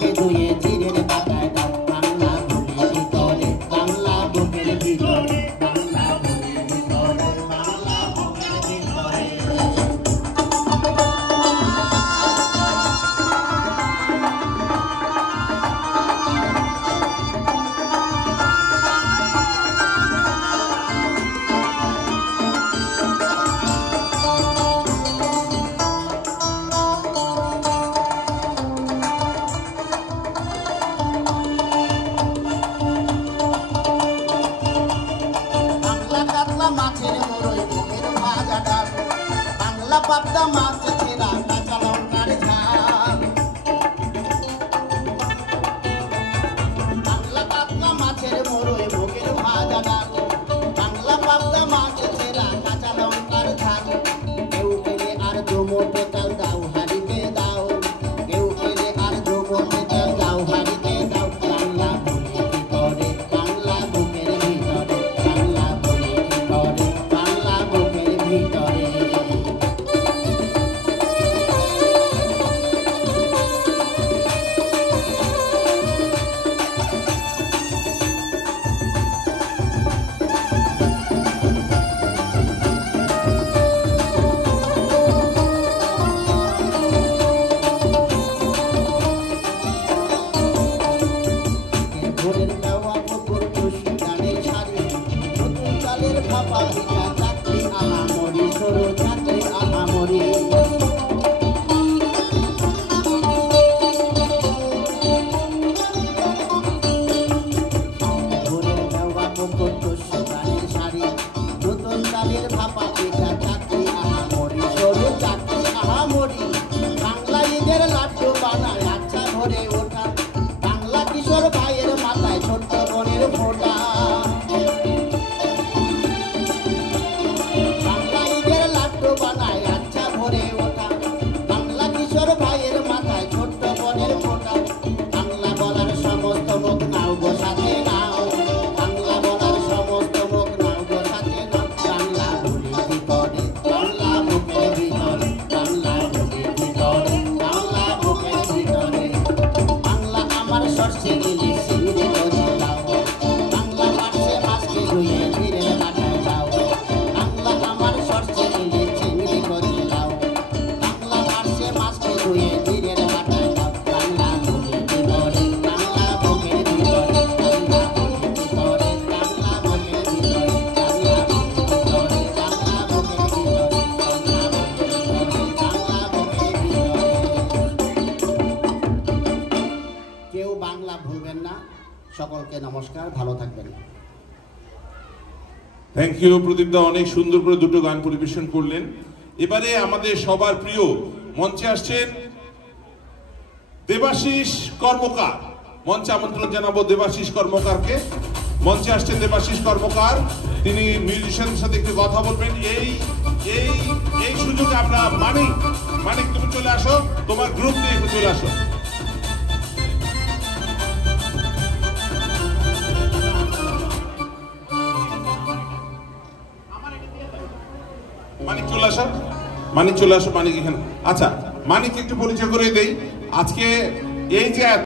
মাছকে ধুয়ে জিরের পাতায় দাও বাংলা ভুলির ভিতরে বাংলা বুকের ভিতরে বাংলা ভুলির ভিতরে বাংলা বুকের ভিতরে মাছের মোড়ই বুকের ভাজা ডাল বাংলা পাবদা মাছ ছেঁড়া কাঁচা লঙ্কার ঝাল বাংলা কাতলা মাছের মোড়ই বুকের ভাজা ডাল বাংলা পাবদা মাছ ছেঁড়া কাঁচা লঙ্কার ঝাল কেউ পেলে আর জমোটে চাল দাও হাড়িতে দাও কেউ পেলে আর জমোটে চাল দাও হাড়িতে দাও বাংলা ভুলির ভিতরে বাংলা বুকের ভিতরে বাংলা ভুলির ভিতরে বাংলা বুকের ভিতরে ভোরের দেওয়া পুকুর খুশি গানের ছাড়ি নতুন চালের ভাপা ভিজা চাকরি আহামরি সরু চাকরি আহামরি ভোরের দেওয়া পুকুর খুশি গানের ছাড়ি নতুন চালের ভাপা ভিজা চাকরি আহামরি সরু চাকরি আহামরি বাংলা ঈদের লাড্ডু বানায় আচ্ছা ভরে ওঠা বাংলা কিশোর ভাইয়ের মাথায় ছোট্ট বোনের ফোঁটা বাংলা ঈদের লাড্ডু বানায় আচ্ছা ভরে ওঠা বাংলা কিশোর ভাইয়ের মাথায় ছোট্ট বোনের ফোঁটা বাংলা বলার সমস্ত মুখ নাও গো সাথে নাও বাংলা বলার সমস্ত মুখ নাও গো সাথে নাও বাংলা ভুলির ভিতরে বাংলা বুকের ভিতরে বাংলা ভুলির ভিতরে বাংলা বুকের ভিতরে বাংলা আমার সরষে গেলে সিঁড়ে করে দাও বাংলা মাছে মাছকে ধুয়ে জিরের পাতায় দাও বাংলা আমার সরষে গেলে চিংড়ি করে দাও বাংলা মাছে মাছকে ধুয়ে জিরের পাতায় দাও বাংলা বুকের ভিতরে বাংলা বুকের ভিতরে বাংলা বুকের ভিতরে বাংলা বুকের ভিতরে বাংলা বুকের ভিতরে বাংলা বুকের ভিতরে বাংলা বুকের ভিতরে কেউ বাংলা ভুলবেন না সকলকে নমস্কার ভালো থাকবেন থ্যাংক ইউ প্রদীপ দা, অনেক সুন্দর করে দুটো গান পরিবেশন করলেন। এবারে আমাদের সবার প্রিয় মঞ্চে আসছেন দেবাশিস কর্মকার। মঞ্চে আমন্ত্রণ জানাবো দেবাশিস কর্মকারকে। মঞ্চে আসছেন দেবাশিস কর্মকার, তিনি মিউজিশিয়ানদের সাথে একটু কথা বলবেন। এই এই এই সুযোগে আমরা মানিক তুমি চলে আসো, তোমার গ্রুপ নিয়ে একটু চলে আসো। মানিক চলে আসো, মানিক চলে আসো, মানিক এখানে। আচ্ছা, মানিক একটু পরিচয় করে দেই। আজকে এই যে